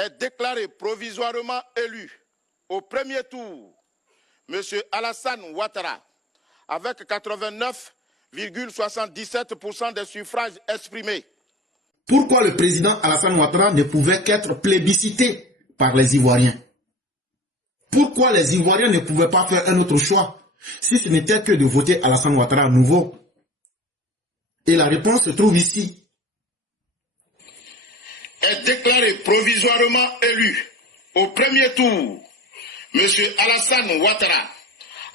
est déclaré provisoirement élu au premier tour M. Alassane Ouattara avec 89,77% des suffrages exprimés. Pourquoi le président Alassane Ouattara ne pouvait qu'être plébiscité par les Ivoiriens? Pourquoi les Ivoiriens ne pouvaient pas faire un autre choix si ce n'était que de voter Alassane Ouattara à nouveau? Et la réponse se trouve ici. Est déclaré provisoirement élu au premier tour M. Alassane Ouattara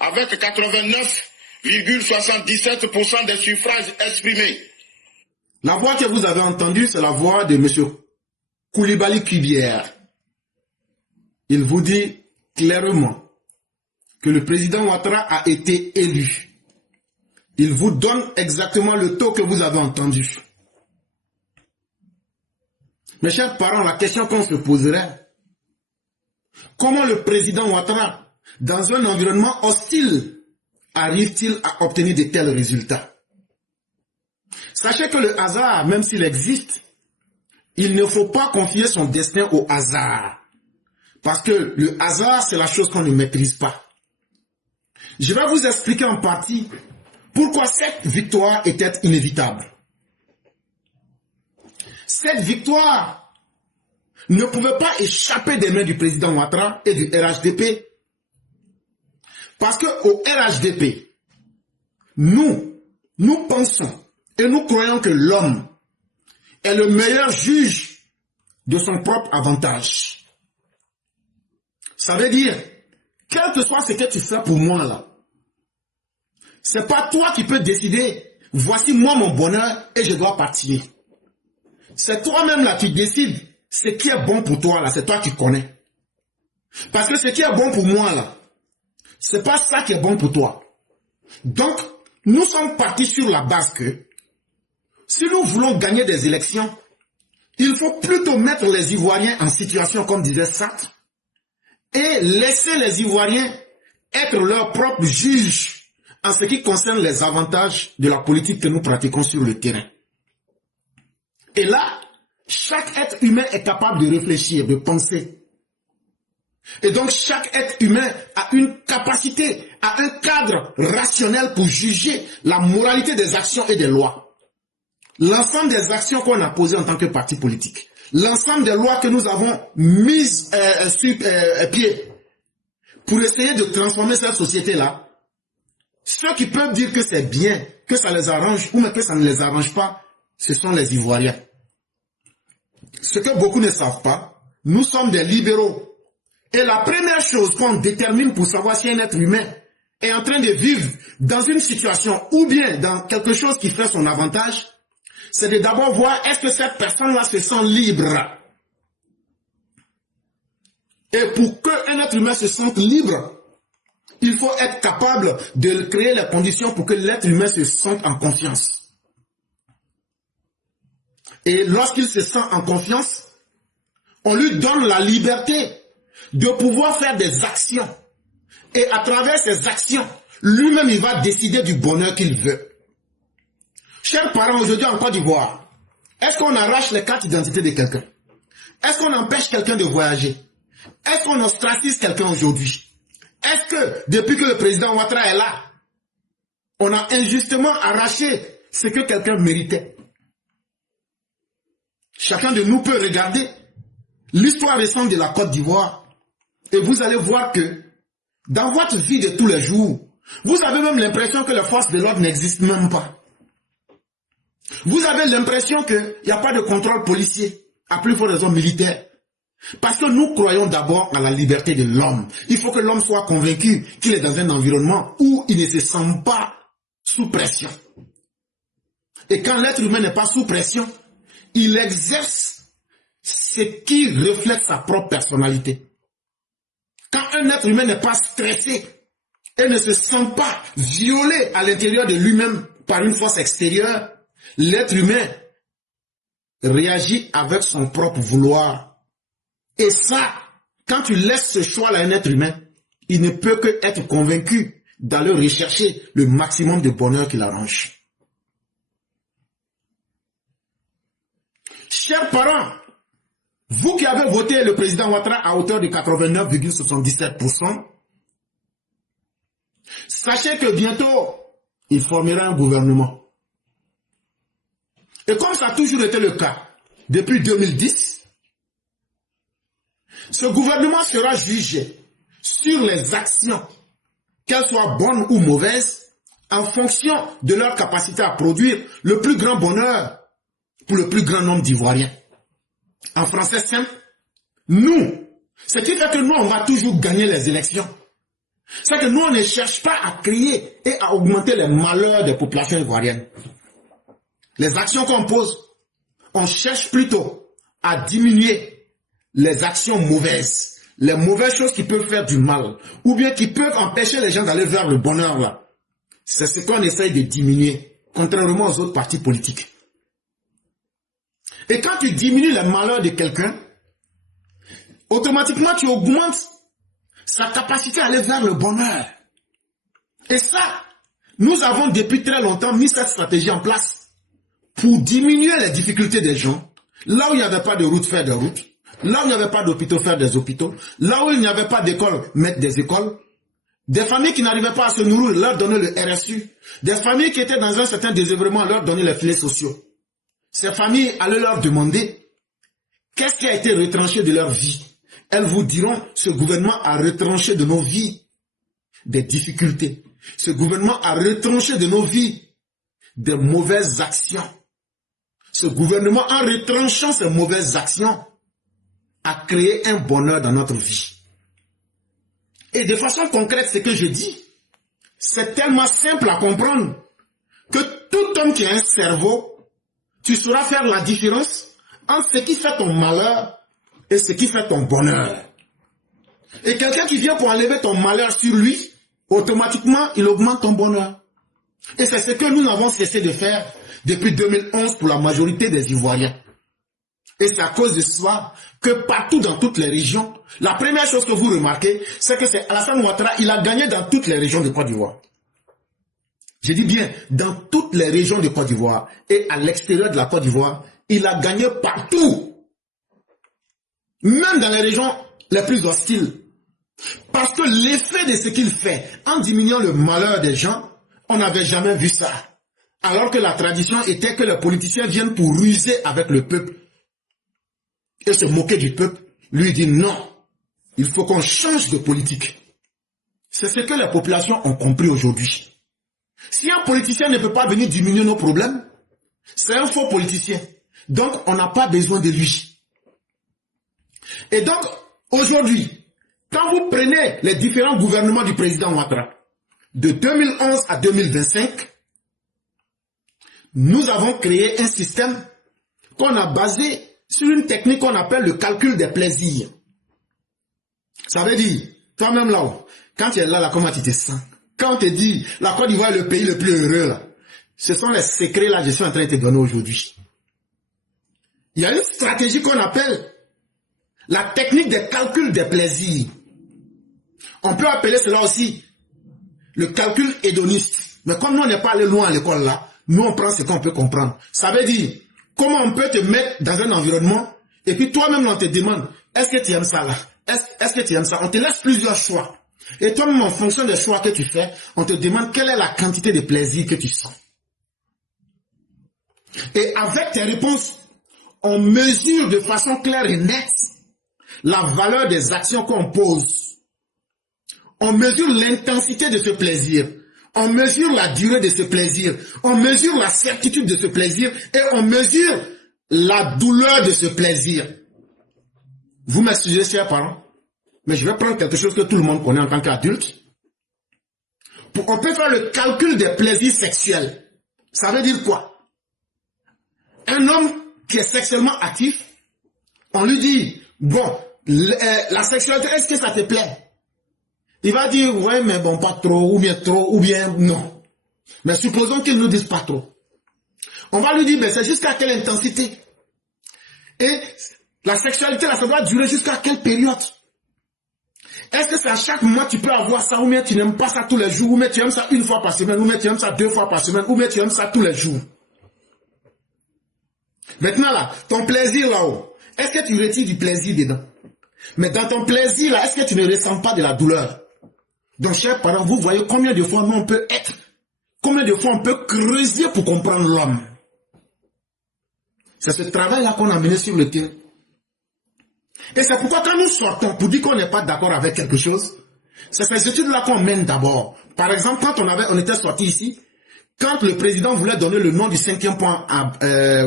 avec 89,77% des suffrages exprimés. La voix que vous avez entendue, c'est la voix de M. Koulibaly Kubière. Il vous dit clairement que le président Ouattara a été élu. Il vous donne exactement le taux que vous avez entendu. Mes chers parents, la question qu'on se poserait, comment le président Ouattara, dans un environnement hostile, arrive-t-il à obtenir de tels résultats? Sachez que le hasard, même s'il existe, il ne faut pas confier son destin au hasard. Parce que le hasard, c'est la chose qu'on ne maîtrise pas. Je vais vous expliquer en partie pourquoi cette victoire était inévitable. Cette victoire ne pouvait pas échapper des mains du président Ouattara et du RHDP. Parce qu'au RHDP, nous pensons et nous croyons que l'homme est le meilleur juge de son propre avantage. Ça veut dire, quel que soit ce que tu fais pour moi là, c'est pas toi qui peux décider, voici moi mon bonheur et je dois partir. C'est toi-même là qui décides ce qui est bon pour toi là, c'est toi qui connais. Parce que ce qui est bon pour moi là, c'est pas ça qui est bon pour toi. Donc, nous sommes partis sur la base que, si nous voulons gagner des élections, il faut plutôt mettre les Ivoiriens en situation, comme disait Sartre, et laisser les Ivoiriens être leurs propres juges en ce qui concerne les avantages de la politique que nous pratiquons sur le terrain. Et là, chaque être humain est capable de réfléchir, de penser. Et donc chaque être humain a une capacité, a un cadre rationnel pour juger la moralité des actions et des lois. L'ensemble des actions qu'on a posées en tant que parti politique, l'ensemble des lois que nous avons mises sur pied pour essayer de transformer cette société-là, ceux qui peuvent dire que c'est bien, que ça les arrange ou même que ça ne les arrange pas, ce sont les Ivoiriens. Ce que beaucoup ne savent pas, nous sommes des libéraux. Et la première chose qu'on détermine pour savoir si un être humain est en train de vivre dans une situation ou bien dans quelque chose qui fait son avantage, c'est de d'abord voir est-ce que cette personne-là se sent libre. Et pour qu'un être humain se sente libre, il faut être capable de créer les conditions pour que l'être humain se sente en confiance. Et lorsqu'il se sent en confiance, on lui donne la liberté de pouvoir faire des actions. Et à travers ces actions, lui-même, il va décider du bonheur qu'il veut. Chers parents, aujourd'hui en Côte d'Ivoire, est-ce qu'on arrache les cartes d'identité de quelqu'un? Est-ce qu'on empêche quelqu'un de voyager? Est-ce qu'on ostracise quelqu'un aujourd'hui? Est-ce que, depuis que le président Ouattara est là, on a injustement arraché ce que quelqu'un méritait? Chacun de nous peut regarder l'histoire récente de la Côte d'Ivoire et vous allez voir que dans votre vie de tous les jours, vous avez même l'impression que les forces de l'ordre n'existent même pas. Vous avez l'impression qu'il n'y a pas de contrôle policier, à plus forte raison militaire. Parce que nous croyons d'abord à la liberté de l'homme. Il faut que l'homme soit convaincu qu'il est dans un environnement où il ne se sent pas sous pression. Et quand l'être humain n'est pas sous pression, il exerce ce qui reflète sa propre personnalité. Quand un être humain n'est pas stressé et ne se sent pas violé à l'intérieur de lui-même par une force extérieure, l'être humain réagit avec son propre vouloir. Et ça, quand tu laisses ce choix à un être humain, il ne peut que être convaincu d'aller rechercher le maximum de bonheur qu'il arrange. Chers parents, Vous qui avez voté le président Ouattara à hauteur de 89,77%, sachez que bientôt, il formera un gouvernement. Et comme ça a toujours été le cas depuis 2010, ce gouvernement sera jugé sur les actions, qu'elles soient bonnes ou mauvaises, en fonction de leur capacité à produire le plus grand bonheur pour le plus grand nombre d'Ivoiriens. En français simple, nous, ce qui fait que nous, on va toujours gagner les élections, c'est que nous, on ne cherche pas à créer et à augmenter les malheurs des populations ivoiriennes. Les actions qu'on pose, on cherche plutôt à diminuer les actions mauvaises, les mauvaises choses qui peuvent faire du mal, ou bien qui peuvent empêcher les gens d'aller vers le bonheur là. C'est ce qu'on essaye de diminuer, contrairement aux autres partis politiques. Et quand tu diminues les malheurs de quelqu'un, automatiquement tu augmentes sa capacité à aller vers le bonheur. Et ça, nous avons depuis très longtemps mis cette stratégie en place pour diminuer les difficultés des gens. Là où il n'y avait pas de route, faire des routes. Là où il n'y avait pas d'hôpitaux, faire des hôpitaux. Là où il n'y avait pas d'école, mettre des écoles. Des familles qui n'arrivaient pas à se nourrir, leur donner le RSU. Des familles qui étaient dans un certain désœuvrement, leur donner les filets sociaux. Ces familles allaient leur demander qu'est-ce qui a été retranché de leur vie. Elles vous diront, ce gouvernement a retranché de nos vies des difficultés. Ce gouvernement a retranché de nos vies des mauvaises actions. Ce gouvernement, en retranchant ces mauvaises actions, a créé un bonheur dans notre vie. Et de façon concrète, ce que je dis, c'est tellement simple à comprendre que tout homme qui a un cerveau, tu sauras faire la différence entre ce qui fait ton malheur et ce qui fait ton bonheur. Et quelqu'un qui vient pour enlever ton malheur sur lui, automatiquement, il augmente ton bonheur. Et c'est ce que nous n'avons cessé de faire depuis 2011 pour la majorité des Ivoiriens. Et c'est à cause de cela que partout dans toutes les régions, la première chose que vous remarquez, c'est que c'est Alassane Ouattara, il a gagné dans toutes les régions de Côte d'Ivoire. Je dis bien, dans toutes les régions de Côte d'Ivoire et à l'extérieur de la Côte d'Ivoire, il a gagné partout. Même dans les régions les plus hostiles. Parce que l'effet de ce qu'il fait, en diminuant le malheur des gens, on n'avait jamais vu ça. Alors que la tradition était que les politiciens viennent pour ruser avec le peuple et se moquer du peuple. Lui dit non, il faut qu'on change de politique. C'est ce que les populations ont compris aujourd'hui. Si un politicien ne peut pas venir diminuer nos problèmes, c'est un faux politicien. Donc on n'a pas besoin de lui. Et donc aujourd'hui, quand vous prenez les différents gouvernements du président Ouattara, de 2011 à 2025, nous avons créé un système qu'on a basé sur une technique qu'on appelle le calcul des plaisirs. Ça veut dire, toi-même là-haut, quand tu es là, comment tu te sens? Quand on te dit, la Côte d'Ivoire est le pays le plus heureux, là, ce sont les secrets là que je suis en train de te donner aujourd'hui. Il y a une stratégie qu'on appelle la technique des calculs des plaisirs. On peut appeler cela aussi le calcul hédoniste. Mais comme nous, on n'est pas allé loin à l'école là, nous, on prend ce qu'on peut comprendre. Ça veut dire, comment on peut te mettre dans un environnement et puis toi-même, on te demande, est-ce que tu aimes ça là? Est-ce que tu aimes ça? On te laisse plusieurs choix. Et toi-même, en fonction des choix que tu fais, on te demande quelle est la quantité de plaisir que tu sens. Et avec tes réponses, on mesure de façon claire et nette la valeur des actions qu'on pose. On mesure l'intensité de ce plaisir. On mesure la durée de ce plaisir. On mesure la certitude de ce plaisir. Et on mesure la douleur de ce plaisir. Vous m'excusez, chers parents, mais je vais prendre quelque chose que tout le monde connaît en tant qu'adulte. On peut faire le calcul des plaisirs sexuels. Ça veut dire quoi? Un homme qui est sexuellement actif, on lui dit, bon, la sexualité, est-ce que ça te plaît? Il va dire, ouais, mais bon, pas trop, ou bien non. Mais supposons qu'il nous dise pas trop. On va lui dire, mais c'est jusqu'à quelle intensité? Et la sexualité, là, ça doit durer jusqu'à quelle période? Est-ce que c'est à chaque mois tu peux avoir ça, ou bien tu n'aimes pas ça tous les jours, ou bien tu aimes ça une fois par semaine, ou bien tu aimes ça 2 fois par semaine, ou bien tu aimes ça tous les jours? Maintenant là, ton plaisir là-haut, Est-ce que tu retires du plaisir dedans? Mais dans ton plaisir, là, est-ce que tu ne ressens pas de la douleur? Donc, chers parents, vous voyez combien de fois nous on peut être, combien de fois on peut creuser pour comprendre l'homme. C'est ce travail-là qu'on a mené sur le terrain. Et c'est pourquoi quand nous sortons pour dire qu'on n'est pas d'accord avec quelque chose, c'est ces études-là qu'on mène d'abord. Par exemple, quand on était sorti ici, quand le président voulait donner le nom du 5e point à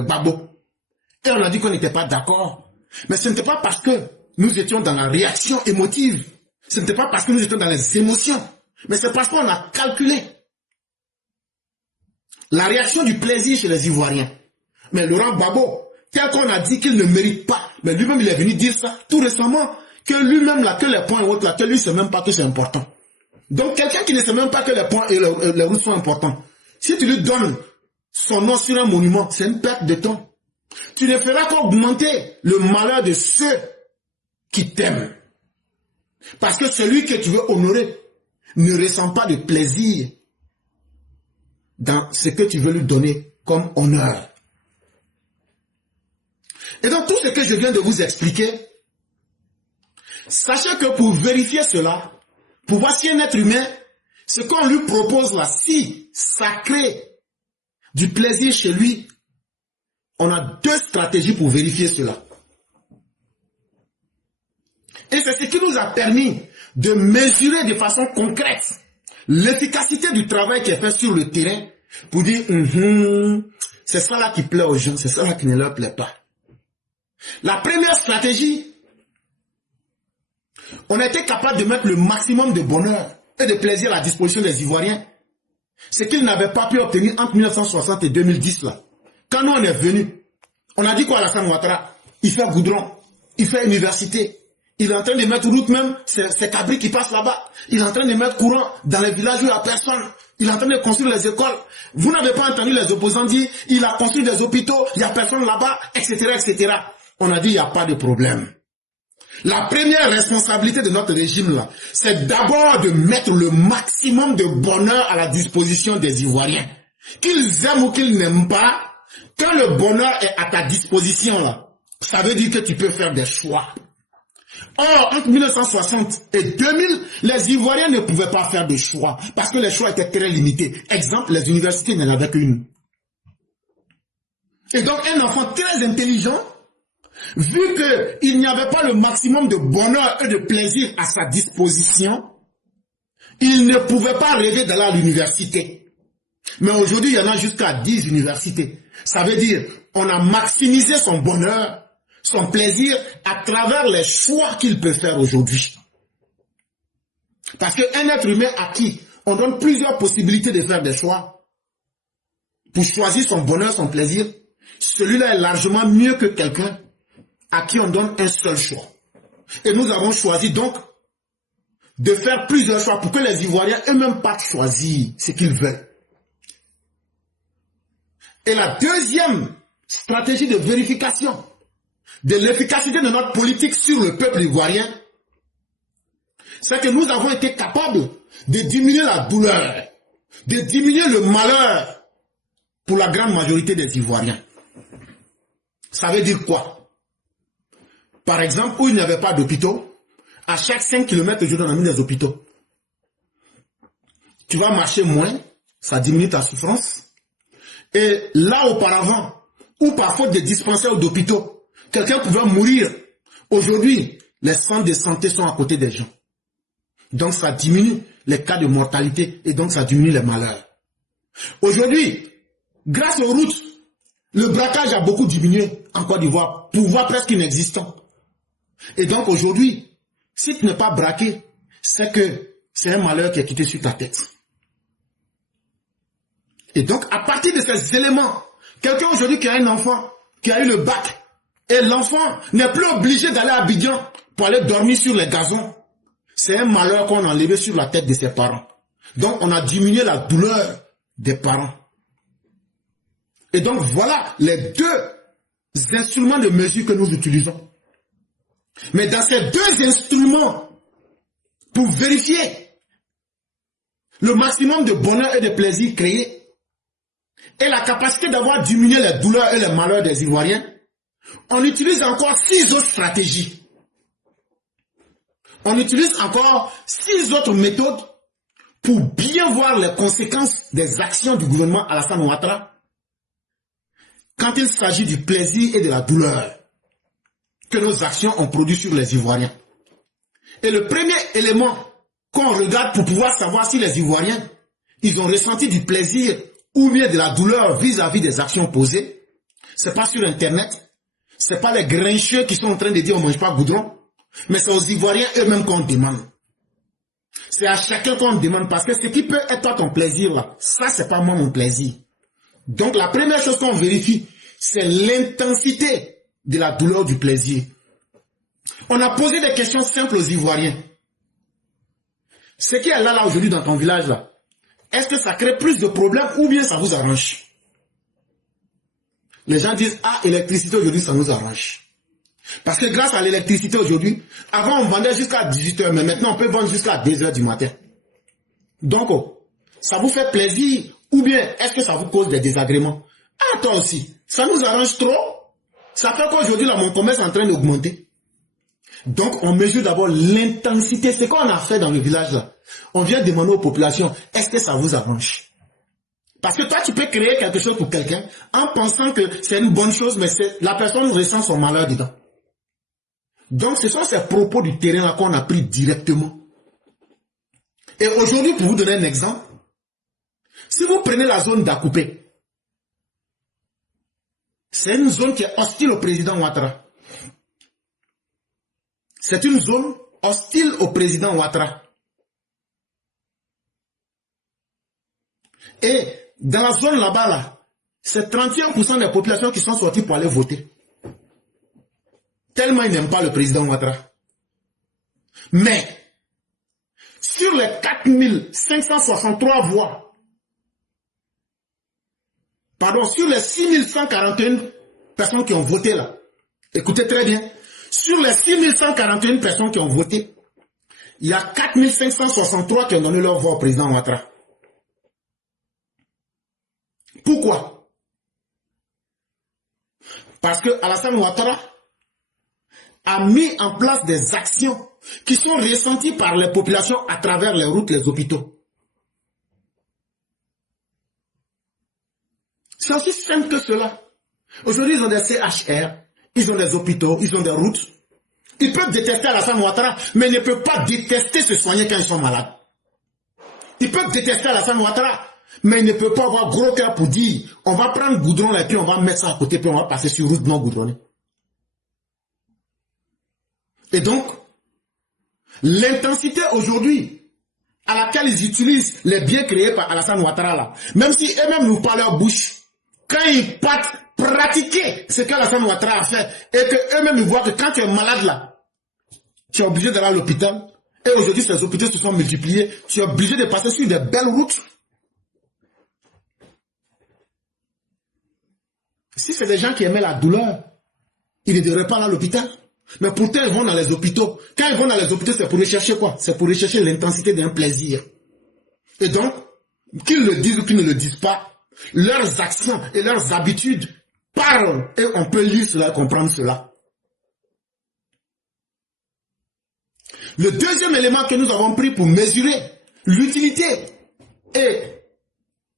Gbagbo, et on a dit qu'on n'était pas d'accord. Mais ce n'était pas parce que nous étions dans la réaction émotive. Ce n'était pas parce que nous étions dans les émotions. Mais c'est parce qu'on a calculé la réaction du plaisir chez les Ivoiriens. Mais Laurent Gbagbo, tel qu'on a dit qu'il ne mérite pas, mais lui-même il est venu dire ça tout récemment, que lui-même là, que les points et autres là, que lui ne sait même pas que c'est important. Donc quelqu'un qui ne sait même pas que les points et les routes sont importants, si tu lui donnes son nom sur un monument, c'est une perte de temps. Tu ne feras qu'augmenter le malheur de ceux qui t'aiment. Parce que celui que tu veux honorer ne ressent pas de plaisir dans ce que tu veux lui donner comme honneur. Et donc tout ce que je viens de vous expliquer, sachez que pour vérifier cela, pour voir si un être humain, ce qu'on lui propose là, si ça crée du plaisir chez lui, on a deux stratégies pour vérifier cela. Et c'est ce qui nous a permis de mesurer de façon concrète l'efficacité du travail qui est fait sur le terrain pour dire c'est ça là qui plaît aux gens, c'est ça là qui ne leur plaît pas. La première stratégie, on a été capable de mettre le maximum de bonheur et de plaisir à la disposition des Ivoiriens. Ce qu'ils n'avaient pas pu obtenir entre 1960 et 2010 là. Quand nous on est venus, on a dit quoi à Alassane Ouattara? Il fait goudron, il fait université. Il est en train de mettre route même, c'est Cabri qui passe là-bas. Il est en train de mettre courant dans les villages où il n'y a personne. Il est en train de construire les écoles. Vous n'avez pas entendu les opposants dire, il a construit des hôpitaux, il n'y a personne là-bas, etc., etc. On a dit, il n'y a pas de problème. La première responsabilité de notre régime là, c'est d'abord de mettre le maximum de bonheur à la disposition des Ivoiriens. Qu'ils aiment ou qu'ils n'aiment pas, quand le bonheur est à ta disposition là, ça veut dire que tu peux faire des choix. Or, entre 1960 et 2000, les Ivoiriens ne pouvaient pas faire de choix parce que les choix étaient très limités. Exemple, les universités n'en avaient qu'une. Et donc, un enfant très intelligent, vu qu'il n'y avait pas le maximum de bonheur et de plaisir à sa disposition, il ne pouvait pas rêver d'aller à l'université. Mais aujourd'hui, il y en a jusqu'à 10 universités. Ça veut dire, on a maximisé son bonheur, son plaisir à travers les choix qu'il peut faire aujourd'hui. Parce qu'un être humain à qui on donne plusieurs possibilités de faire des choix pour choisir son bonheur, son plaisir, celui-là est largement mieux que quelqu'un à qui on donne un seul choix. Et nous avons choisi donc de faire plusieurs choix pour que les Ivoiriens eux-mêmes pas choisir ce qu'ils veulent. Et la deuxième stratégie de vérification de l'efficacité de notre politique sur le peuple ivoirien, c'est que nous avons été capables de diminuer la douleur, de diminuer le malheur pour la grande majorité des Ivoiriens. Ça veut dire quoi? Par exemple, où il n'y avait pas d'hôpitaux, à chaque 5 km, aujourd'hui, on a mis des hôpitaux. Tu vas marcher moins, ça diminue ta souffrance. Et là, auparavant, où par faute de dispensaires ou d'hôpitaux, quelqu'un pouvait mourir. Aujourd'hui, les centres de santé sont à côté des gens. Donc, ça diminue les cas de mortalité et donc ça diminue les malheurs. Aujourd'hui, grâce aux routes, le braquage a beaucoup diminué en Côte d'Ivoire, pouvoir presque inexistant. Et donc, aujourd'hui, si tu n'es pas braqué, c'est que c'est un malheur qui est quitté sur ta tête. Et donc, à partir de ces éléments, quelqu'un aujourd'hui qui a un enfant, qui a eu le bac, et l'enfant n'est plus obligé d'aller à Abidjan pour aller dormir sur les gazons. C'est un malheur qu'on a enlevé sur la tête de ses parents. Donc, on a diminué la douleur des parents. Et donc, voilà les deux instruments de mesure que nous utilisons. Mais dans ces deux instruments, pour vérifier le maximum de bonheur et de plaisir créé, et la capacité d'avoir diminué les douleurs et les malheurs des Ivoiriens, On utilise encore 6 autres stratégies. On utilise encore 6 autres méthodes pour bien voir les conséquences des actions du gouvernement Alassane Ouattara quand il s'agit du plaisir et de la douleur que nos actions ont produit sur les Ivoiriens. Et le premier élément qu'on regarde pour pouvoir savoir si les Ivoiriens, ils ont ressenti du plaisir ou bien de la douleur vis-à-vis des actions posées, c'est pas sur Internet, c'est pas les grincheux qui sont en train de dire on mange pas goudron, mais c'est aux Ivoiriens eux-mêmes qu'on demande. C'est à chacun qu'on demande parce que ce qui peut être ton plaisir là, ça c'est pas moi mon plaisir. Donc la première chose qu'on vérifie, c'est l'intensité de la douleur du plaisir. On a posé des questions simples aux Ivoiriens. Ce qui est là aujourd'hui dans ton village là, est-ce que ça crée plus de problèmes ou bien ça vous arrange? Les gens disent, ah, électricité aujourd'hui ça nous arrange. Parce que grâce à l'électricité aujourd'hui, avant on vendait jusqu'à 18 h, mais maintenant on peut vendre jusqu'à 2 h du matin. Donc, ça vous fait plaisir ou bien est-ce que ça vous cause des désagréments? Ah, toi aussi, ça nous arrange trop. Ça fait qu'aujourd'hui, là, mon commerce est en train d'augmenter. Donc, on mesure d'abord l'intensité. C'est quoi on a fait dans le village là? On vient demander aux populations, est-ce que ça vous arrange? Parce que toi, tu peux créer quelque chose pour quelqu'un en pensant que c'est une bonne chose, mais la personne ressent son malheur dedans. Donc, ce sont ces propos du terrain là qu'on a pris directement. Et aujourd'hui, pour vous donner un exemple, si vous prenez la zone d'Akoupé, c'est une zone qui est hostile au président Ouattara. C'est une zone hostile au président Ouattara. Et dans la zone là-bas, là, c'est 31% des populations qui sont sorties pour aller voter. Tellement ils n'aiment pas le président Ouattara. Mais, sur les 4563 voix, pardon, sur les 6141 personnes qui ont voté là, écoutez très bien, sur les 6141 personnes qui ont voté, il y a 4563 qui ont donné leur voix au président Ouattara. Pourquoi? Parce que Alassane Ouattara a mis en place des actions qui sont ressenties par les populations à travers les routes, les hôpitaux. C'est aussi simple que cela. Aujourd'hui, ils ont des CHR, ils ont des hôpitaux, ils ont des routes. Ils peuvent détester Alassane Ouattara, mais ils ne peuvent pas détester se soigner quand ils sont malades. Ils peuvent détester Alassane Ouattara, mais ils ne peuvent pas avoir gros cœur pour dire on va prendre goudron et puis on va mettre ça à côté, puis on va passer sur route non goudronnée. Et donc, l'intensité aujourd'hui à laquelle ils utilisent les biens créés par Alassane Ouattara là, même si eux-mêmes nous parlent leur bouche, quand ils partent pratiquer ce qu'Alassane Ouattara a fait et que eux-mêmes ils voient que quand tu es malade là, tu es obligé d'aller à l'hôpital et aujourd'hui ces hôpitaux se sont multipliés, tu es obligé de passer sur des belles routes. Si c'est des gens qui aimaient la douleur, ils ne devraient pas aller à l'hôpital. Mais pourtant, ils vont dans les hôpitaux. Quand ils vont dans les hôpitaux, c'est pour rechercher quoi? C'est pour rechercher l'intensité d'un plaisir. Et donc, qu'ils le disent ou qu'ils ne le disent pas, leurs actions et leurs habitudes parlent. Et on peut lire cela et comprendre cela. Le deuxième élément que nous avons pris pour mesurer l'utilité et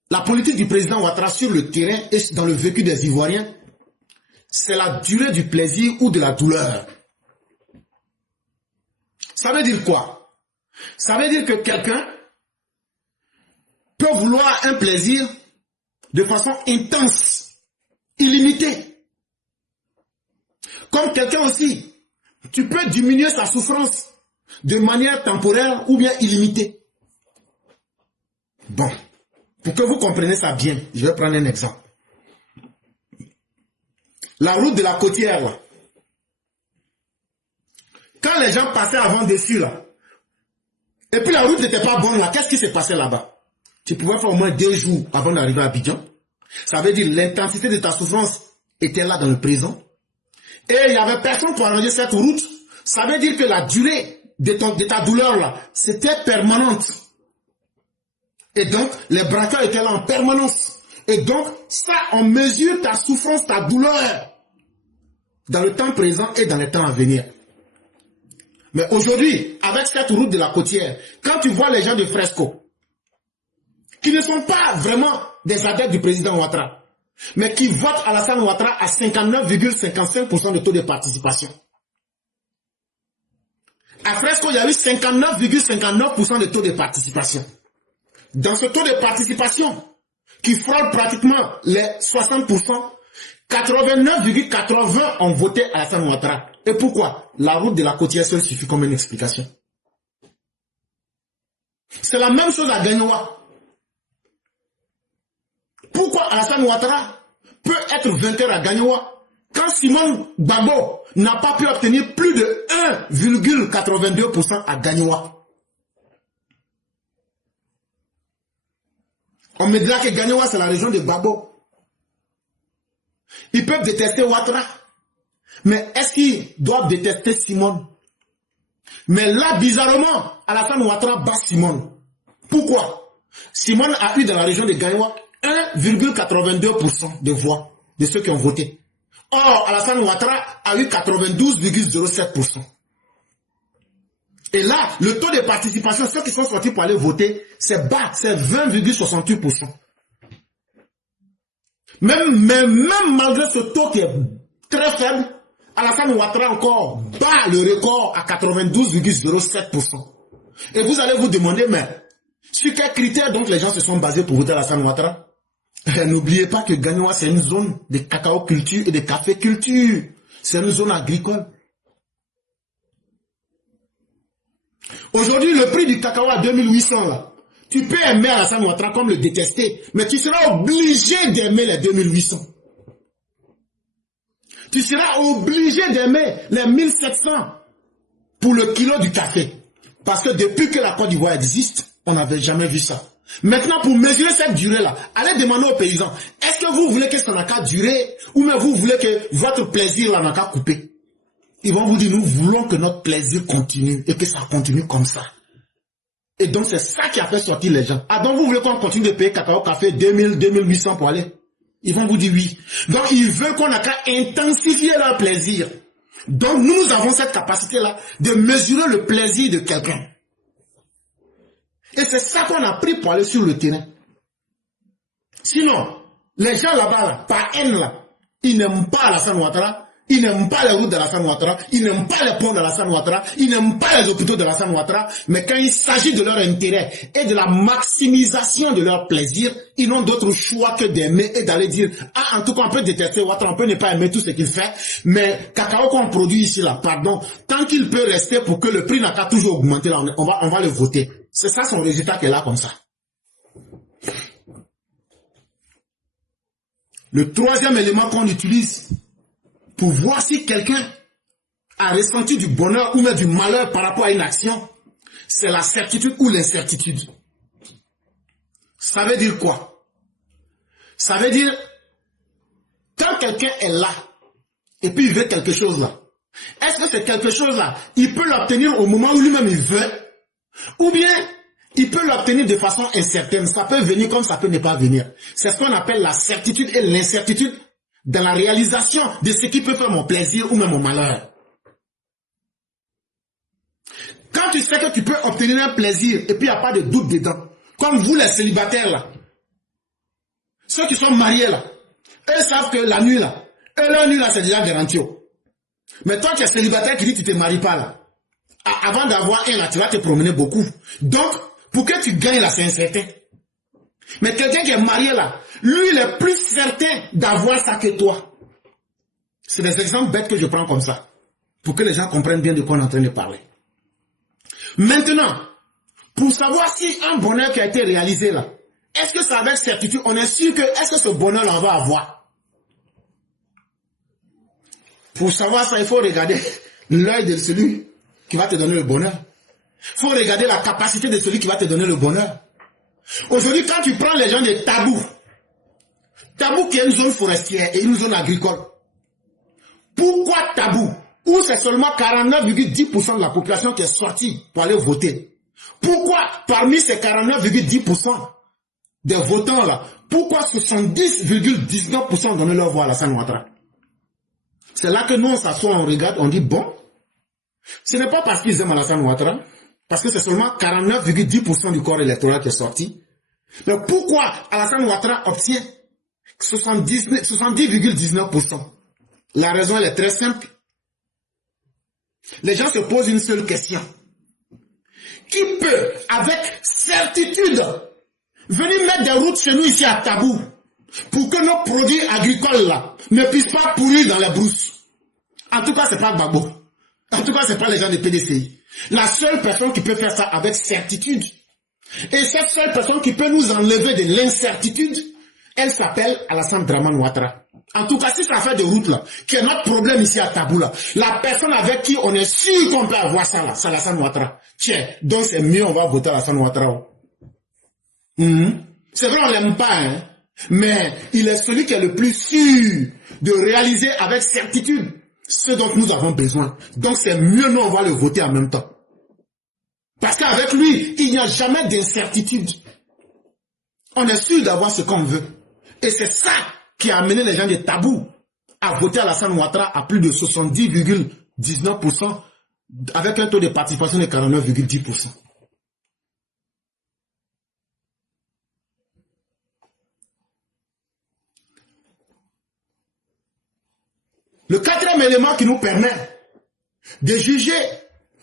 la politique du président Ouattara sur le terrain et dans le vécu des Ivoiriens, c'est la durée du plaisir ou de la douleur. Ça veut dire quoi? Ça veut dire que quelqu'un peut vouloir un plaisir de façon intense, illimitée. Comme quelqu'un aussi, tu peux diminuer sa souffrance de manière temporaire ou bien illimitée. Bon, pour que vous compreniez ça bien, je vais prendre un exemple. La route de la côtière, là. Quand les gens passaient avant dessus, là, et puis la route n'était pas bonne, là, qu'est-ce qui s'est passé là-bas? Tu pouvais faire au moins 2 jours avant d'arriver à Abidjan. Ça veut dire l'intensité de ta souffrance était là dans le présent. Et il n'y avait personne pour arranger cette route. Ça veut dire que la durée de ta douleur, là, c'était permanente. Et donc, les braqueurs étaient là en permanence. Et donc, ça, on mesure ta souffrance, ta douleur. dans le temps présent et dans les temps à venir. Mais aujourd'hui, avec cette route de la côtière, quand tu vois les gens de Fresco, qui ne sont pas vraiment des adeptes du président Ouattara, mais qui votent Alassane Ouattara à 59,55% de taux de participation. À Fresco, il y a eu 59,59% de taux de participation. Dans ce taux de participation, qui frôle pratiquement les 60%, 89,80 ont voté Alassane Ouattara. Et pourquoi? La route de la côtière seule suffit comme une explication. C'est la même chose à Gagnoua. Pourquoi Alassane Ouattara peut être vainqueur à Gagnoua quand Simone Gbagbo n'a pas pu obtenir plus de 1,82% à Gagnoua? On me dira que Gagnoua c'est la région de Gbagbo. Ils peuvent détester Ouattara. Mais est-ce qu'ils doivent détester Simone? Mais là, bizarrement, Alassane Ouattara bat Simone. Pourquoi? Simone a eu dans la région de Gagnoua 1,82% de voix de ceux qui ont voté. Or, Alassane Ouattara a eu 92,07%. Et là, le taux de participation, ceux qui sont sortis pour aller voter, c'est bas, c'est 20,68%. Même malgré ce taux qui est très faible, Alassane Ouattara encore bat le record à 92,07%. Et vous allez vous demander, mais sur quels critères donc les gens se sont basés pour voter Alassane Ouattara? N'oubliez pas que Gagnoua c'est une zone de cacao culture et de café culture. C'est une zone agricole. Aujourd'hui, le prix du cacao à 2800 là. Tu peux aimer Alassane Ouattara comme le détester, mais tu seras obligé d'aimer les 2800. Tu seras obligé d'aimer les 1700 pour le kilo du café. Parce que depuis que la Côte d'Ivoire existe, on n'avait jamais vu ça. Maintenant, pour mesurer cette durée-là, allez demander aux paysans, est-ce que vous voulez que ça n'a qu'à durer ou mais vous voulez que votre plaisir là n'a qu'à couper? Ils vont vous dire, nous voulons que notre plaisir continue et que ça continue comme ça. Et donc, c'est ça qui a fait sortir les gens. Ah donc, vous voulez qu'on continue de payer cacao café 2000, 2800 pour aller? Ils vont vous dire oui. Donc, ils veulent qu'on n'a qu'à intensifier leur plaisir. Donc, nous avons cette capacité-là de mesurer le plaisir de quelqu'un. Et c'est ça qu'on a pris pour aller sur le terrain. Sinon, les gens là-bas, là, par haine, là, ils n'aiment pas Alassane Ouattara, ils n'aiment pas les routes d'Alassane Ouattara, ils n'aiment pas les ponts d'Alassane Ouattara, ils n'aiment pas les hôpitaux d'Alassane Ouattara, mais quand il s'agit de leur intérêt et de la maximisation de leur plaisir, ils n'ont d'autre choix que d'aimer et d'aller dire, ah, en tout cas, on peut détester Ouattara, on peut ne pas aimer tout ce qu'il fait, mais cacao qu'on produit ici, là, pardon, tant qu'il peut rester pour que le prix n'a qu'à toujours augmenter, là, on va le voter. C'est ça son résultat qui est là comme ça. Le troisième élément qu'on utilise pour voir si quelqu'un a ressenti du bonheur ou même du malheur par rapport à une action, c'est la certitude ou l'incertitude. Ça veut dire quoi? Ça veut dire, quand quelqu'un est là, et puis il veut quelque chose là, est-ce que c'est quelque chose là, il peut l'obtenir au moment où lui-même il veut? Ou bien, il peut l'obtenir de façon incertaine. Ça peut venir comme ça peut ne pas venir. C'est ce qu'on appelle la certitude et l'incertitude dans la réalisation de ce qui peut faire mon plaisir ou même mon malheur. Quand tu sais que tu peux obtenir un plaisir et puis il n'y a pas de doute dedans, comme vous les célibataires là, ceux qui sont mariés là, eux savent que la nuit là, leur nuit là c'est déjà garanti. Mais toi tu es célibataire qui dit que tu ne te maries pas là. Avant d'avoir un là, tu vas te promener beaucoup. Donc, pour que tu gagnes là, c'est incertain. Mais quelqu'un qui est marié là, lui, il est plus certain d'avoir ça que toi. C'est des exemples bêtes que je prends comme ça. Pour que les gens comprennent bien de quoi on est en train de parler. Maintenant, pour savoir si un bonheur qui a été réalisé là, est-ce que c'est avec certitude, on est sûr que, est-ce que ce bonheur là, on va avoir? Pour savoir ça, il faut regarder l'œil de celui qui va te donner le bonheur. Il faut regarder la capacité de celui qui va te donner le bonheur. Aujourd'hui, quand tu prends les gens de Tabou, Tabou qui est une zone forestière et une zone agricole, pourquoi Tabou, où c'est seulement 49,10% de la population qui est sortie pour aller voter? Pourquoi parmi ces 49,10% des votants là, pourquoi 70,19% ont donné leur voix à Alassane Ouattara? C'est là que nous, on s'assoit, on regarde, on dit, bon, ce n'est pas parce qu'ils aiment Alassane Ouattara, parce que c'est seulement 49,10% du corps électoral qui est sorti. Mais pourquoi Alassane Ouattara obtient 70,19%? La raison, elle est très simple. Les gens se posent une seule question. Qui peut, avec certitude, venir mettre des routes chez nous ici à Tabou pour que nos produits agricoles là ne puissent pas pourrir dans les brousses? En tout cas, c'est pas Gbagbo. En tout cas, c'est pas les gens de PDCI. La seule personne qui peut faire ça avec certitude, et cette seule personne qui peut nous enlever de l'incertitude, elle s'appelle Alassane Draman Ouattara. En tout cas, si ça fait des routes là, qui est notre problème ici à Tabou là, la personne avec qui on est sûr qu'on peut avoir ça là, c'est Alassane Ouattara. Tiens, donc c'est mieux, on va voter Alassane Ouattara. C'est vrai, on l'aime pas, hein, mais il est celui qui est le plus sûr de réaliser avec certitude ce dont nous avons besoin. Donc c'est mieux, nous on va le voter en même temps. Parce qu'avec lui, il n'y a jamais d'incertitude. On est sûr d'avoir ce qu'on veut. Et c'est ça qui a amené les gens de Tabou à voter Alassane Ouattara à plus de 70,19% avec un taux de participation de 49,10%. Le quatrième élément qui nous permet de juger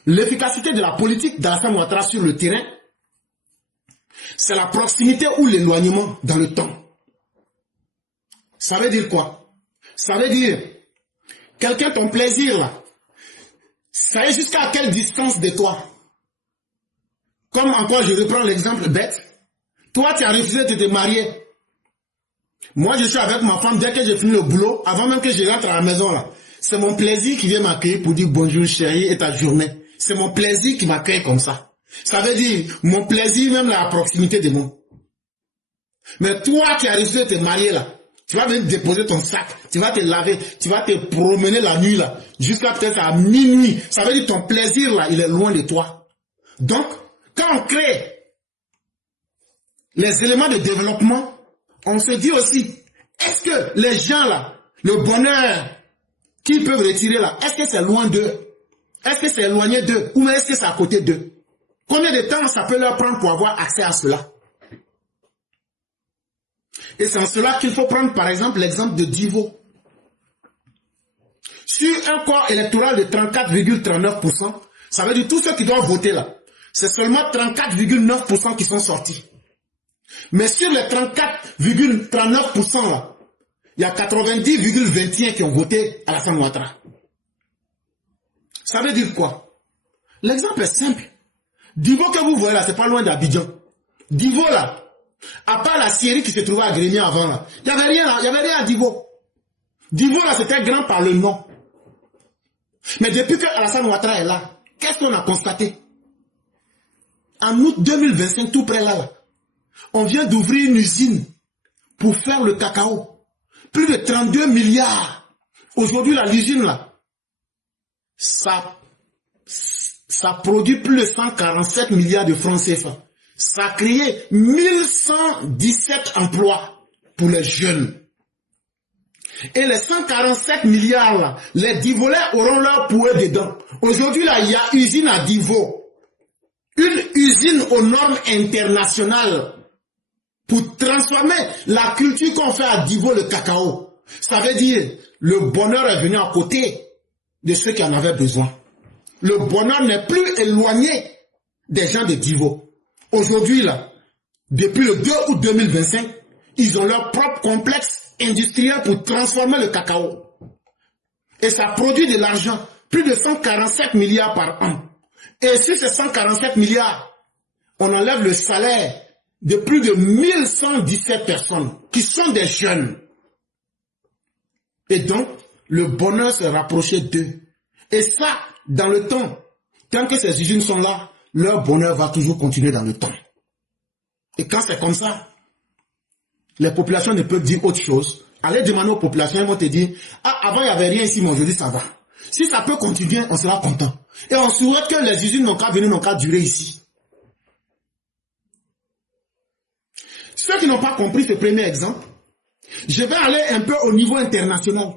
l'efficacité de la politique d'Alassane Ouattara sur le terrain, c'est la proximité ou l'éloignement dans le temps. Ça veut dire quoi? Ça veut dire, quelqu'un, ton plaisir là, ça est jusqu'à quelle distance de toi? Comme encore, je reprends l'exemple bête. Toi, tu as refusé de te marier. Moi, je suis avec ma femme dès que j'ai fini le boulot, avant même que je rentre à la maison là. C'est mon plaisir qui vient m'accueillir pour dire bonjour chérie et ta journée. C'est mon plaisir qui m'accueille comme ça. Ça veut dire, mon plaisir même là, à proximité de moi. Mais toi qui as refusé de te marier là, tu vas venir déposer ton sac, tu vas te laver, tu vas te promener la nuit là, jusqu'à peut-être à minuit. Ça veut dire ton plaisir là, il est loin de toi. Donc, quand on crée les éléments de développement, on se dit aussi, est-ce que les gens là, le bonheur qu'ils peuvent retirer là, est-ce que c'est loin d'eux? Est-ce que c'est éloigné d'eux? Ou est-ce que c'est à côté d'eux? Combien de temps ça peut leur prendre pour avoir accès à cela? Et c'est en cela qu'il faut prendre par exemple l'exemple de Divo. Sur un corps électoral de 34,39%, ça veut dire tous ceux qui doivent voter là, c'est seulement 34,9% qui sont sortis. Mais sur les 34,39% là, il y a 90,21 qui ont voté Alassane Ouattara. Ça veut dire quoi? L'exemple est simple. Divo que vous voyez là, c'est pas loin d'Abidjan. Divo là, à part la Syrie qui se trouvait à Grigny avant là, il n'y avait rien là, il n'y avait rien à Divo. Divo là, c'était grand par le nom. Mais depuis que Alassane Ouattara est là, qu'est-ce qu'on a constaté? En août 2025, tout près là, on vient d'ouvrir une usine pour faire le cacao. Plus de 32 milliards. Aujourd'hui, l'usine là, ça produit plus de 147 milliards de francs CFA. Ça a créé 1117 emplois pour les jeunes. Et les 147 milliards là, les Divolais auront leur pouet dedans. Aujourd'hui là, il y a usine à Divo. Une usine aux normes internationales pour transformer la culture qu'on fait à Divo, le cacao. Ça veut dire, le bonheur est venu à côté de ceux qui en avaient besoin. Le bonheur n'est plus éloigné des gens de Divo. Aujourd'hui, là, depuis le 2 août 2025, ils ont leur propre complexe industriel pour transformer le cacao. Et ça produit de l'argent, plus de 147 milliards par an. Et sur ces 147 milliards, on enlève le salaire de plus de 1117 personnes qui sont des jeunes. Et donc, le bonheur s'est rapproché d'eux. Et ça, dans le temps, tant que ces usines sont là, leur bonheur va toujours continuer dans le temps. Et quand c'est comme ça, les populations ne peuvent dire autre chose. Allez demander aux populations, elles vont te dire, ah, avant il n'y avait rien ici, mais aujourd'hui ça va. Si ça peut continuer, on sera content. Et on souhaite que les usines n'ont qu'à venir, n'ont qu'à durer ici. Ceux qui n'ont pas compris ce premier exemple, je vais aller un peu au niveau international.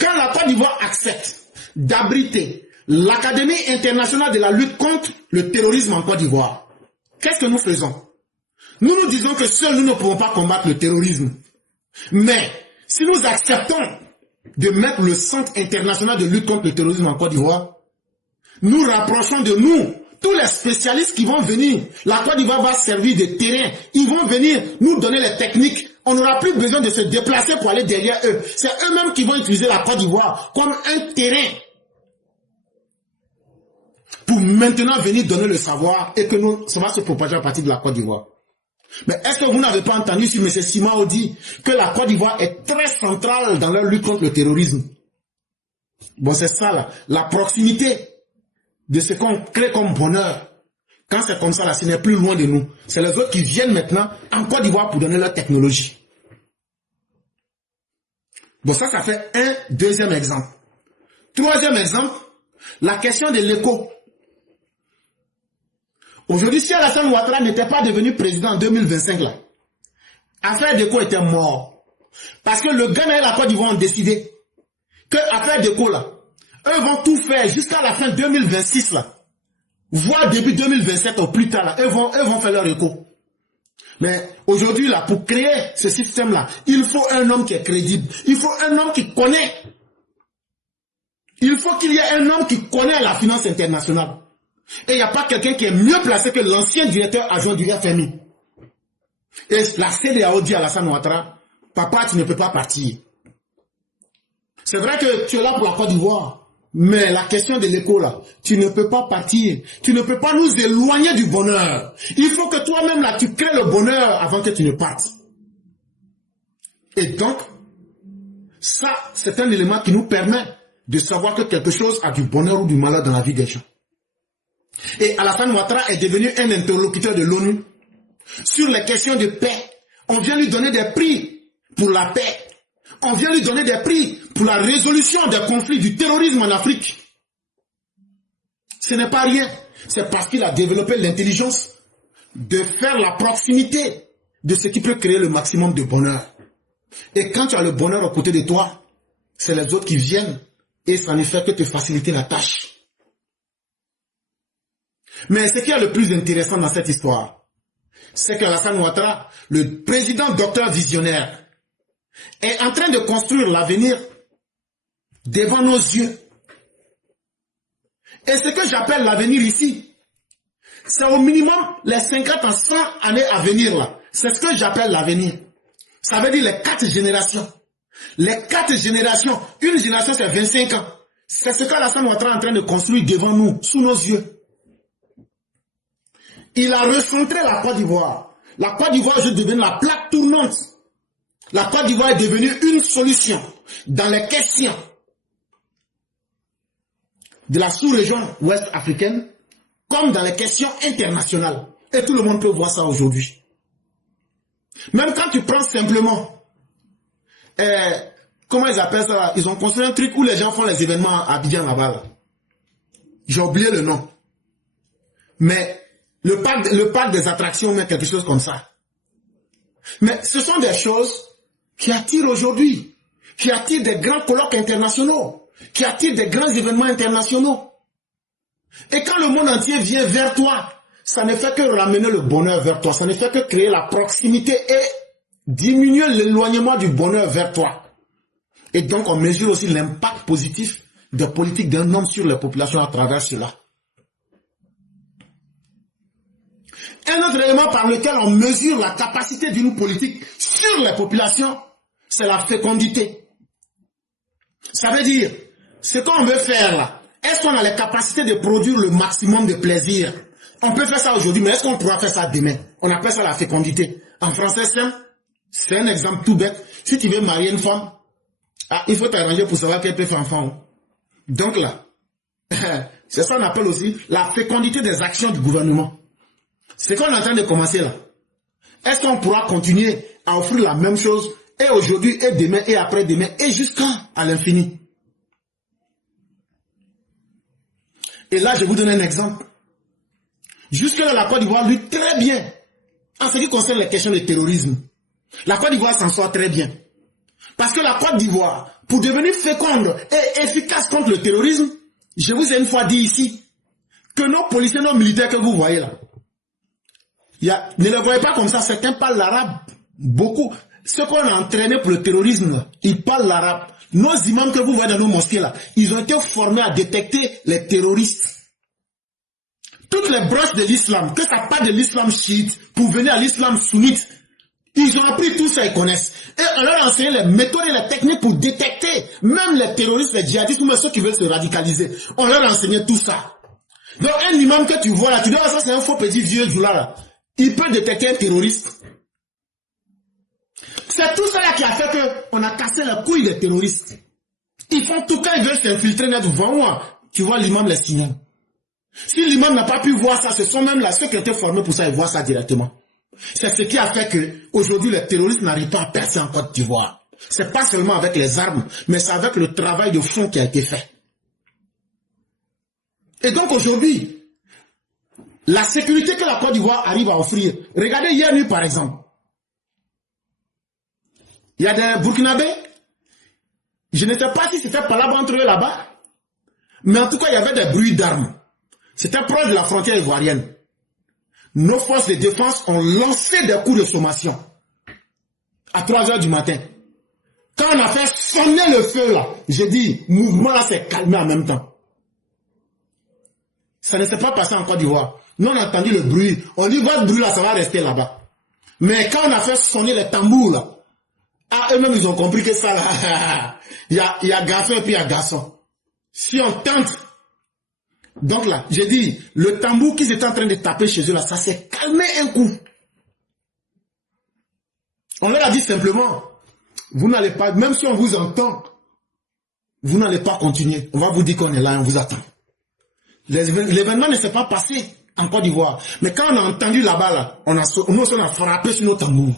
Quand la Côte d'Ivoire accepte d'abriter l'Académie internationale de la lutte contre le terrorisme en Côte d'Ivoire, qu'est-ce que nous faisons? Nous nous disons que seuls nous ne pouvons pas combattre le terrorisme. Mais si nous acceptons de mettre le Centre international de lutte contre le terrorisme en Côte d'Ivoire, nous rapprochons de nous tous les spécialistes qui vont venir. La Côte d'Ivoire va servir de terrain. Ils vont venir nous donner les techniques. On n'aura plus besoin de se déplacer pour aller derrière eux. C'est eux-mêmes qui vont utiliser la Côte d'Ivoire comme un terrain pour maintenant venir donner le savoir et que ça va se propager à partir de la Côte d'Ivoire. Mais est-ce que vous n'avez pas entendu si M. Simao dit que la Côte d'Ivoire est très centrale dans leur lutte contre le terrorisme? Bon, c'est ça là, la proximité de ce qu'on crée comme bonheur. Quand c'est comme ça là, ce n'est plus loin de nous. C'est les autres qui viennent maintenant en Côte d'Ivoire pour donner leur technologie. Bon, ça fait un deuxième exemple. Troisième exemple, la question de l'écho. Aujourd'hui, si Alassane Ouattara n'était pas devenu président en 2025, là, Affaire Déco était mort. Parce que le Ghana et la Côte d'Ivoire ont décidé que Affaire Déco, là, eux vont tout faire jusqu'à la fin 2026, là, voire début 2027 au plus tard, là, eux vont faire leur écho. Mais aujourd'hui, là, pour créer ce système-là, il faut un homme qui est crédible. Il faut un homme qui connaît. Il faut qu'il y ait un homme qui connaît la finance internationale. Et il n'y a pas quelqu'un qui est mieux placé que l'ancien directeur adjoint du FMI. Et la CEDEAO dit à Alassane Ouattara, papa, tu ne peux pas partir. C'est vrai que tu es là pour la Côte d'Ivoire, mais la question de l'écho là, tu ne peux pas partir. Tu ne peux pas nous éloigner du bonheur. Il faut que toi-même là, tu crées le bonheur avant que tu ne partes. Et donc, ça, c'est un élément qui nous permet de savoir que quelque chose a du bonheur ou du malheur dans la vie des gens. Et Alassane Ouattara est devenu un interlocuteur de l'ONU sur les questions de paix. On vient lui donner des prix pour la paix. On vient lui donner des prix pour la résolution des conflits du terrorisme en Afrique. Ce n'est pas rien. C'est parce qu'il a développé l'intelligence de faire la proximité de ce qui peut créer le maximum de bonheur. Et quand tu as le bonheur à côté de toi, c'est les autres qui viennent et ça ne fait que te faciliter la tâche. Mais ce qui est le plus intéressant dans cette histoire, c'est que Alassane Ouattara, le président docteur visionnaire, est en train de construire l'avenir devant nos yeux. Et ce que j'appelle l'avenir ici, c'est au minimum les 50 à 100 années à venir là. C'est ce que j'appelle l'avenir. Ça veut dire les 4 générations. Les 4 générations. Une génération c'est 25 ans. C'est ce qu'Alassane Ouattara est en train de construire devant nous, sous nos yeux. Il a recentré la Côte d'Ivoire. La Côte d'Ivoire est devenue la plaque tournante. La Côte d'Ivoire est devenue une solution dans les questions de la sous-région ouest africaine, comme dans les questions internationales. Et tout le monde peut voir ça aujourd'hui. Même quand tu prends simplement, comment ils appellent ça? Ils ont construit un truc où les gens font les événements à Abidjan là-bas. Là. J'ai oublié le nom. Mais le parc des attractions, mais quelque chose comme ça. Mais ce sont des choses qui attirent aujourd'hui, qui attirent des grands colloques internationaux, qui attirent des grands événements internationaux. Et quand le monde entier vient vers toi, ça ne fait que ramener le bonheur vers toi, ça ne fait que créer la proximité et diminuer l'éloignement du bonheur vers toi. Et donc on mesure aussi l'impact positif des politiques d'un homme sur les populations à travers cela. Un autre élément par lequel on mesure la capacité d'une politique sur les populations, c'est la fécondité. Ça veut dire, ce qu'on veut faire là, est-ce qu'on a les capacités de produire le maximum de plaisir? On peut faire ça aujourd'hui, mais est-ce qu'on pourra faire ça demain? On appelle ça la fécondité. En français, c'est un exemple tout bête. Si tu veux marier une femme, il faut t'arranger pour savoir qu'elle peut faire enfant. Donc là, c'est ça qu'on appelle aussi la fécondité des actions du gouvernement. C'est qu'on est en train de commencer là. Est-ce qu'on pourra continuer à offrir la même chose et aujourd'hui, et demain, et après-demain, et jusqu'à l'infini? Et là, je vais vous donner un exemple. Jusque-là, la Côte d'Ivoire lutte très bien en ce qui concerne les questions de terrorisme. La Côte d'Ivoire s'en sort très bien. Parce que la Côte d'Ivoire pour devenir féconde et efficace contre le terrorisme, je vous ai une fois dit ici que nos policiers, nos militaires que vous voyez là, ne les voyez pas comme ça, certains parlent l'arabe, beaucoup. Ceux qu'on a entraînés pour le terrorisme, là, ils parlent l'arabe. Nos imams que vous voyez dans nos mosquées là, ils ont été formés à détecter les terroristes. Toutes les branches de l'islam, que ça part de l'islam chiite pour venir à l'islam sunnite, ils ont appris tout ça, ils connaissent. Et on leur a enseigné les méthodes et les techniques pour détecter même les terroristes, les djihadistes, même ceux qui veulent se radicaliser. On leur a enseigné tout ça. Donc un imam que tu vois là, tu dis, ça c'est un faux petit vieux là. Il peut détecter un terroriste. C'est tout ça là qui a fait qu'on a cassé la couille des terroristes. Ils font tout quand ils veulent s'infiltrer devant moi. Tu vois l'imam les signale. Si l'imam n'a pas pu voir ça, ce sont même là ceux qui étaient formés pour ça, ils voient ça directement. C'est ce qui a fait que aujourd'hui les terroristes n'arrivent pas à percer en Côte d'Ivoire. C'est pas seulement avec les armes, mais c'est avec le travail de fond qui a été fait. Et donc aujourd'hui, la sécurité que la Côte d'Ivoire arrive à offrir. Regardez hier nuit par exemple. Il y a des Burkinabés. Je ne sais pas si c'était pas là-bas entre eux là-bas. Mais en tout cas, il y avait des bruits d'armes. C'était proche de la frontière ivoirienne. Nos forces de défense ont lancé des coups de sommation. À 3 h du matin. Quand on a fait sonner le feu là, j'ai dit, le mouvement là s'est calmé en même temps. Ça ne s'est pas passé en Côte d'Ivoire. Nous on a entendu le bruit. On dit, votre bruit là, ça va rester là-bas. Mais quand on a fait sonner les tambours là, eux-mêmes ils ont compris que ça là, il y a garçon et puis il y a garçon. Si on tente, donc là, j'ai dit, le tambour qu'ils étaient en train de taper chez eux là, ça s'est calmé un coup. On leur a dit simplement, vous n'allez pas, même si on vous entend, vous n'allez pas continuer. On va vous dire qu'on est là et on vous attend. L'événement ne s'est pas passé en Côte d'Ivoire. Mais quand on a entendu là-bas, là, nous on a frappé sur nos tambours.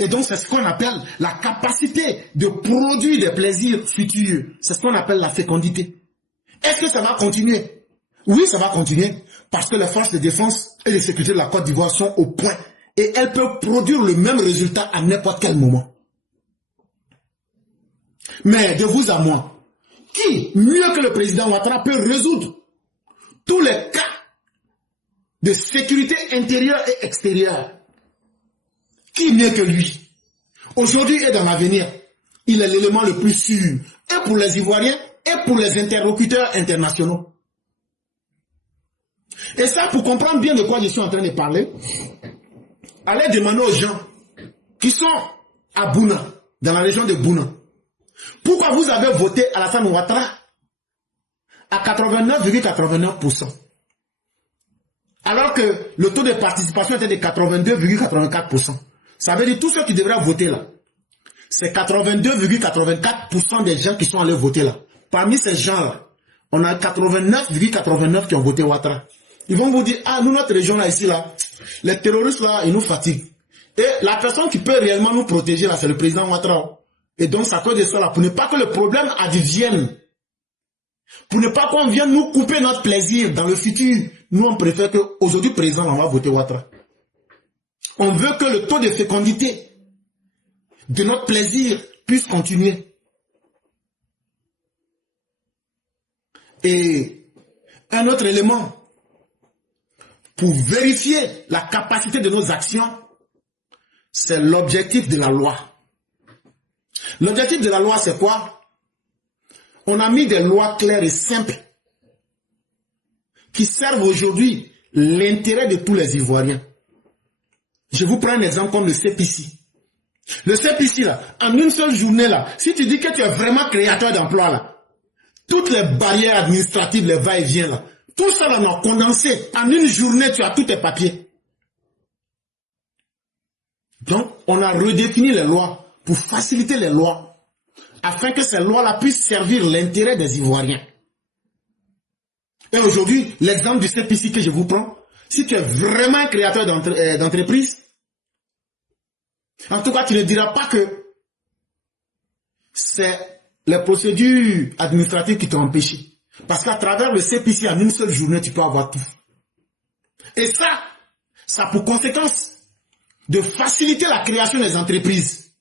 Et donc, c'est ce qu'on appelle la capacité de produire des plaisirs futurs. C'est ce qu'on appelle la fécondité. Est-ce que ça va continuer? Oui, ça va continuer. Parce que les forces de défense et de sécurité de la Côte d'Ivoire sont au point. Et elles peuvent produire le même résultat à n'importe quel moment. Mais de vous à moi, qui, mieux que le président Ouattara, peut résoudre tous les cas de sécurité intérieure et extérieure? Qui mieux que lui? Aujourd'hui et dans l'avenir, il est l'élément le plus sûr, et pour les Ivoiriens, et pour les interlocuteurs internationaux. Et ça, pour comprendre bien de quoi je suis en train de parler, allez demander aux gens qui sont à Bouna, dans la région de Bouna, pourquoi vous avez voté Alassane Ouattara à 89,89%, alors que le taux de participation était de 82,84%. Ça veut dire tous ceux qui devraient voter là, c'est 82,84% des gens qui sont allés voter là. Parmi ces gens-là, on a 89,89% qui ont voté Ouattara. Ils vont vous dire, ah, nous, notre région là, ici, là, les terroristes là, ils nous fatiguent. Et la personne qui peut réellement nous protéger là, c'est le président Ouattara. Et donc, ça cause de ça là, pour ne pas que le problème advienne, pour ne pas qu'on vienne nous couper notre plaisir dans le futur, nous, on préfère qu'aujourd'hui, président, on va voter Ouattara. On veut que le taux de fécondité de notre plaisir puisse continuer. Et un autre élément, pour vérifier la capacité de nos actions, c'est l'objectif de la loi. L'objectif de la loi, c'est quoi? On a mis des lois claires et simples qui servent aujourd'hui l'intérêt de tous les Ivoiriens. Je vous prends un exemple comme le CPC. Le CPC, là, en une seule journée, là, si tu dis que tu es vraiment créateur d'emploi, là, toutes les barrières administratives, les va-et-vient, là, tout ça, là, on a condensé. En une journée, tu as tous tes papiers. Donc, on a redéfini les lois pour faciliter les lois, afin que ces lois-là puissent servir l'intérêt des Ivoiriens. Et aujourd'hui, l'exemple du CPC que je vous prends, si tu es vraiment créateur d'entreprise, en tout cas, tu ne diras pas que c'est les procédures administratives qui t'ont empêché. Parce qu'à travers le CPC, en une seule journée, tu peux avoir tout. Et ça a pour conséquence de faciliter la création des entreprises.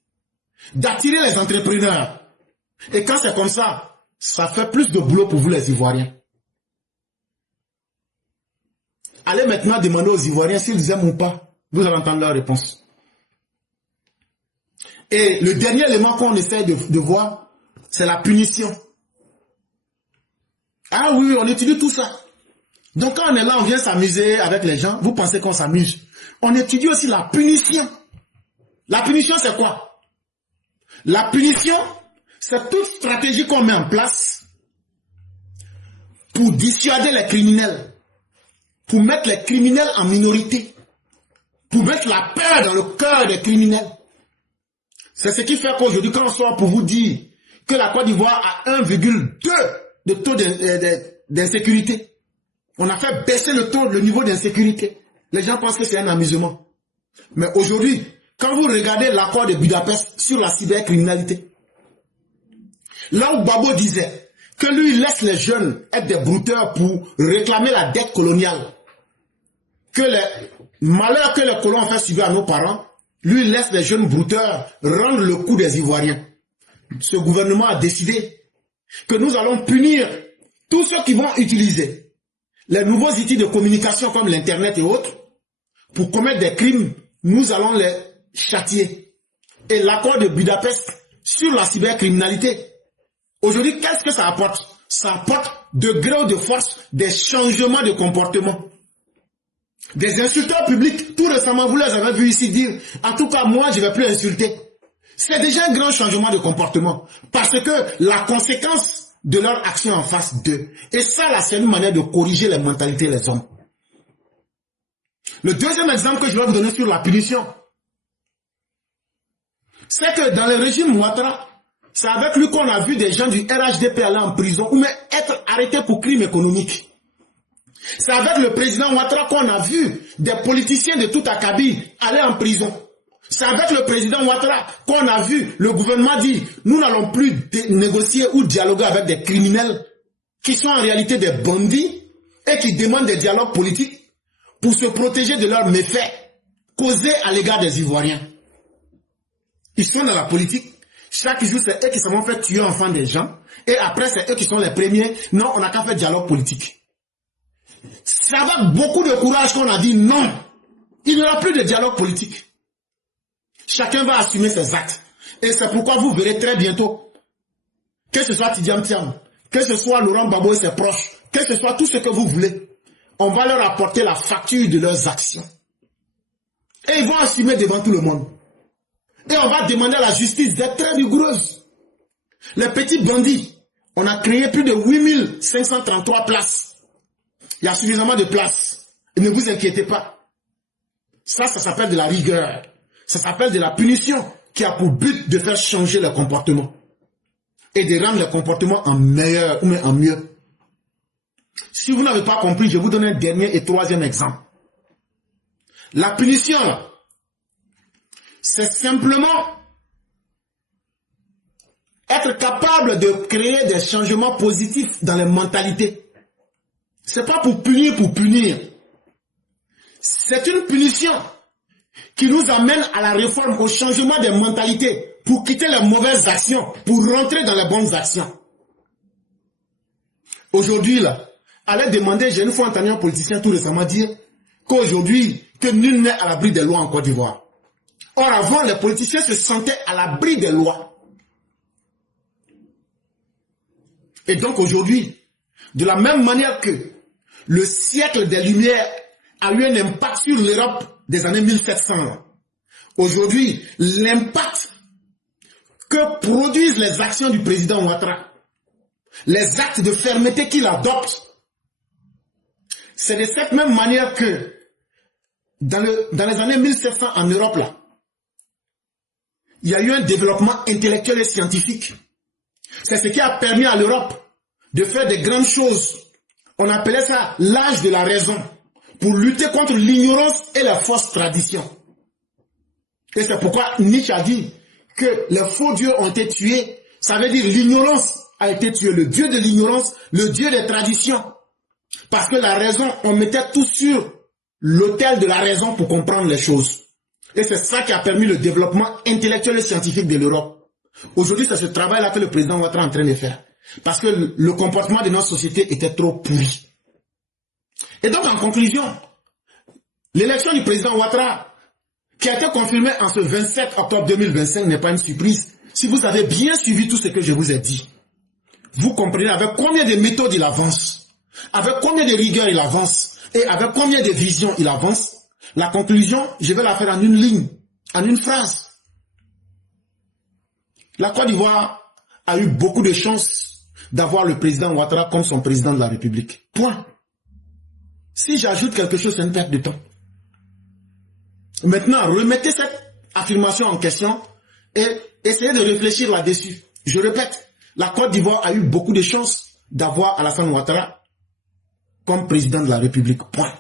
d'attirer les entrepreneurs. Et quand c'est comme ça, ça fait plus de boulot pour vous les Ivoiriens. Allez maintenant demander aux Ivoiriens s'ils aiment ou pas. Vous allez entendre leur réponse. Et le dernier élément qu'on essaie de voir, c'est la punition. Ah oui, on étudie tout ça. Donc quand on est là, on vient s'amuser avec les gens, vous pensez qu'on s'amuse. On étudie aussi la punition. La punition, c'est quoi? La punition, c'est toute stratégie qu'on met en place pour dissuader les criminels, pour mettre les criminels en minorité, pour mettre la peur dans le cœur des criminels. C'est ce qui fait qu'aujourd'hui, quand on sort pour vous dire que la Côte d'Ivoire a 1,2 de taux d'insécurité, on a fait baisser le niveau d'insécurité. Les gens pensent que c'est un amusement. Mais aujourd'hui, quand vous regardez l'accord de Budapest sur la cybercriminalité, là où Babo disait que lui laisse les jeunes être des brouteurs pour réclamer la dette coloniale, que les malheurs que les colons ont fait subir à nos parents, lui laisse les jeunes brouteurs rendre le coup des Ivoiriens. Ce gouvernement a décidé que nous allons punir tous ceux qui vont utiliser les nouveaux outils de communication comme l'Internet et autres pour commettre des crimes. Nous allons les châtier. Et l'accord de Budapest sur la cybercriminalité, aujourd'hui, qu'est-ce que ça apporte? Ça apporte de gré ou de force des changements de comportement. Des insulteurs publics, tout récemment, vous les avez vus ici dire, en tout cas, moi, je ne vais plus insulter. C'est déjà un grand changement de comportement. Parce que la conséquence de leur action en face d'eux. Et ça, là, c'est une manière de corriger les mentalités des hommes. Le deuxième exemple que je vais vous donner sur la punition, c'est que dans le régime Ouattara, c'est avec lui qu'on a vu des gens du RHDP aller en prison ou même être arrêtés pour crimes économiques. C'est avec le président Ouattara qu'on a vu des politiciens de tout acabit aller en prison. C'est avec le président Ouattara qu'on a vu le gouvernement dire nous n'allons plus négocier ou dialoguer avec des criminels qui sont en réalité des bandits et qui demandent des dialogues politiques pour se protéger de leurs méfaits causés à l'égard des Ivoiriens. Ils sont dans la politique. Chaque jour, c'est eux qui se vont faire tuer enfants des gens. Et après, c'est eux qui sont les premiers. Non, on n'a qu'à faire dialogue politique. C'est avec beaucoup de courage qu'on a dit non. Il n'y aura plus de dialogue politique. Chacun va assumer ses actes. Et c'est pourquoi vous verrez très bientôt, que ce soit Tidiane Thiam, que ce soit Laurent Gbagbo et ses proches, que ce soit tout ce que vous voulez, on va leur apporter la facture de leurs actions. Et ils vont assumer devant tout le monde. Et on va demander à la justice d'être très rigoureuse. Les petits bandits, on a créé plus de 8533 places. Il y a suffisamment de places. Et ne vous inquiétez pas. Ça s'appelle de la rigueur. Ça s'appelle de la punition qui a pour but de faire changer le comportement. Et de rendre le comportement en meilleur ou en mieux. Si vous n'avez pas compris, je vous donne un dernier et troisième exemple. La punition, c'est simplement être capable de créer des changements positifs dans les mentalités. Ce n'est pas pour punir. C'est une punition qui nous amène à la réforme, au changement des mentalités, pour quitter les mauvaises actions, pour rentrer dans les bonnes actions. Aujourd'hui, là, allez demander, j'ai une fois entendu un politicien tout récemment dire qu'aujourd'hui, que nul n'est à l'abri des lois en Côte d'Ivoire. Or, avant, les politiciens se sentaient à l'abri des lois. Et donc, aujourd'hui, de la même manière que le siècle des Lumières a eu un impact sur l'Europe des années 1700, aujourd'hui, l'impact que produisent les actions du président Ouattara, les actes de fermeté qu'il adopte, c'est de cette même manière que dans les années 1700 en Europe, là, il y a eu un développement intellectuel et scientifique. C'est ce qui a permis à l'Europe de faire des grandes choses. On appelait ça l'âge de la raison, pour lutter contre l'ignorance et la fausse tradition. Et c'est pourquoi Nietzsche a dit que les faux dieux ont été tués. Ça veut dire l'ignorance a été tuée. Le dieu de l'ignorance, le dieu des traditions. Parce que la raison, on mettait tout sur l'autel de la raison pour comprendre les choses. Et c'est ça qui a permis le développement intellectuel et scientifique de l'Europe. Aujourd'hui, c'est ce travail-là que le président Ouattara est en train de faire. Parce que le comportement de notre société était trop pourri. Et donc, en conclusion, l'élection du président Ouattara, qui a été confirmée en ce 27 octobre 2025, n'est pas une surprise. Si vous avez bien suivi tout ce que je vous ai dit, vous comprenez avec combien de méthodes il avance, avec combien de rigueur il avance, et avec combien de visions il avance. La conclusion, je vais la faire en une ligne, en une phrase. La Côte d'Ivoire a eu beaucoup de chance d'avoir le président Ouattara comme son président de la République. Point. Si j'ajoute quelque chose, c'est une perte de temps. Maintenant, remettez cette affirmation en question et essayez de réfléchir là-dessus. Je répète, la Côte d'Ivoire a eu beaucoup de chance d'avoir Alassane Ouattara comme président de la République. Point.